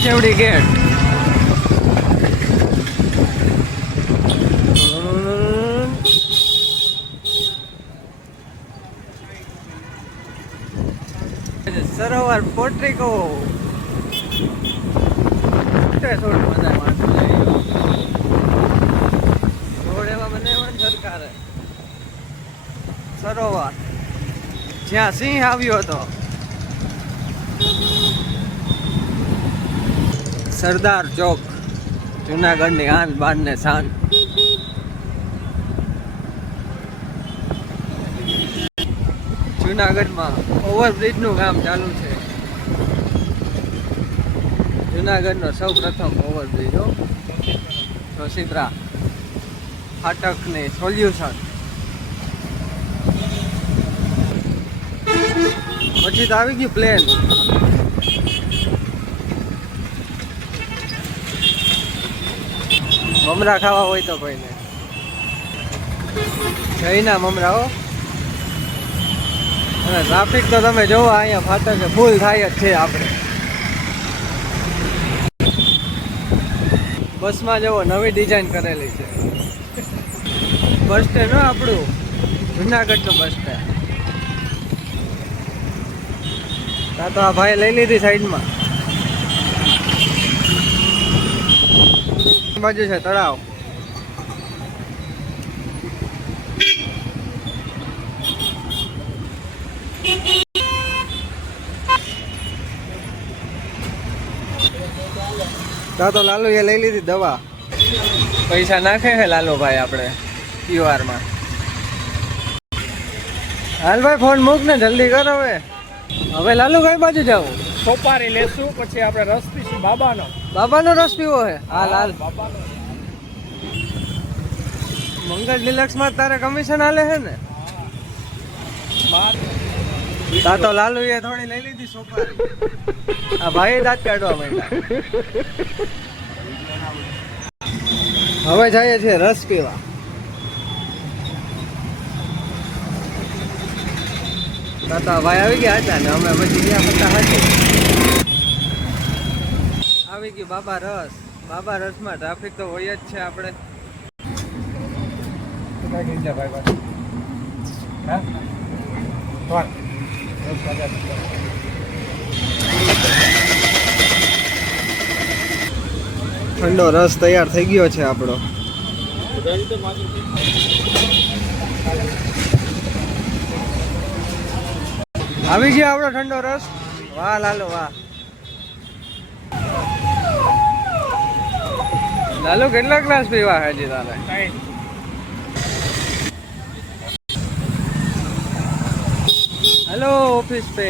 પાછેવડી gate. સરોવર પોટ્રિકો થોડું બધા માણસો રોડ એવા બનાવ્યા ને સરકારે. સરોવર જ્યાં સિંહ આવ્યો હતો. સરદાર ચોક, જુનાગઢની આન બાન ને શાન. જુનાગઢમાં ઓવરબ્રિજનું કામ ચાલુ છે. જુનાગઢનો સૌ પ્રથમ ઓવરબ્રિજ જોશીદ્રા ફાટકની સોલ્યુશન. પછી તો આવી ગયું પ્લેન. મમરા ખાવા હોય તો કોઈને જઈના મમરા હો. અને ટ્રાફિક તો તમે જોવો અહીંયા ફાટકે ફૂલ થાય જ છે. આપણે બસમાં જવો નવી ડિઝાઇન કરેલી છે. બસ સ્ટેન્ડ આપણું જુનાગઢનું બસ સ્ટેન્ડ. તો આ ભાઈ લઈ લીધી સાઈડમાં. બાજુ છે તળાવ. તો લાલુ એ લઈ લીધી દવા. પૈસા નાખે છે લાલુભાઈ આપણે QR માં. હાલ ભાઈ ફોન મૂક ને જલ્દી કરો હવે લાલુ કઈ બાજુ જવું? સોપારી લેશું પછી આપણે રસ પીશું. બાબાનો રસ પીવો છે? હા લાલ મંગળ ડિલક્સ માં તારે કમિશન આલે છે ને? તો લાલુ એ થોડી લઈ લીધી સોપારી. આ ભાઈ દાંત કાઢવા માંડ્યા. હવે જઈએ છીએ રસ પીવા. તાતા ભાઈ આવી ગયા હતા ને અમે પછી ગયા ફરતા હતા. આવી ગયું બાબા રસ. બાબા રસમાં ટ્રાફિક તો હોય જ છે. આપણે ઠંડો રસ તૈયાર થઈ ગયો છે આપણો. આવી ગયો આપણો ઠંડો રસ. વાહ લાલુ વાહ. લાલુ કેટલા ગ્લાસ પીવા હજી તારે? હેલો ઓફિસ पे